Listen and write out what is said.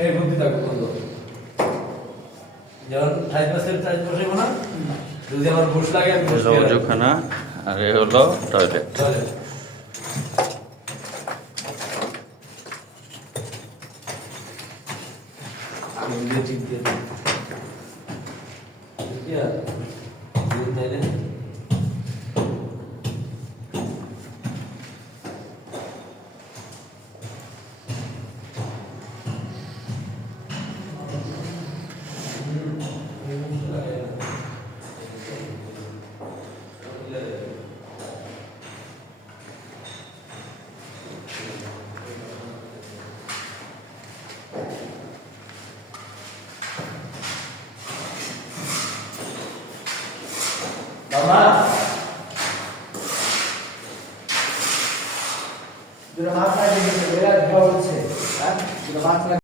এই বুদ্ধি থাকবে বন্ধু যেমন টাইট বাসের টাইট বসে না যদি আমার বুশ লাগে আমি বসে ওজুখানা আর এই হলো টয়লেট। ঠিক দিয়ে বাবা দুটো ভাত লাগিয়ে দিয়েছে বেলা হচ্ছে হ্যাঁ দুটো ভাত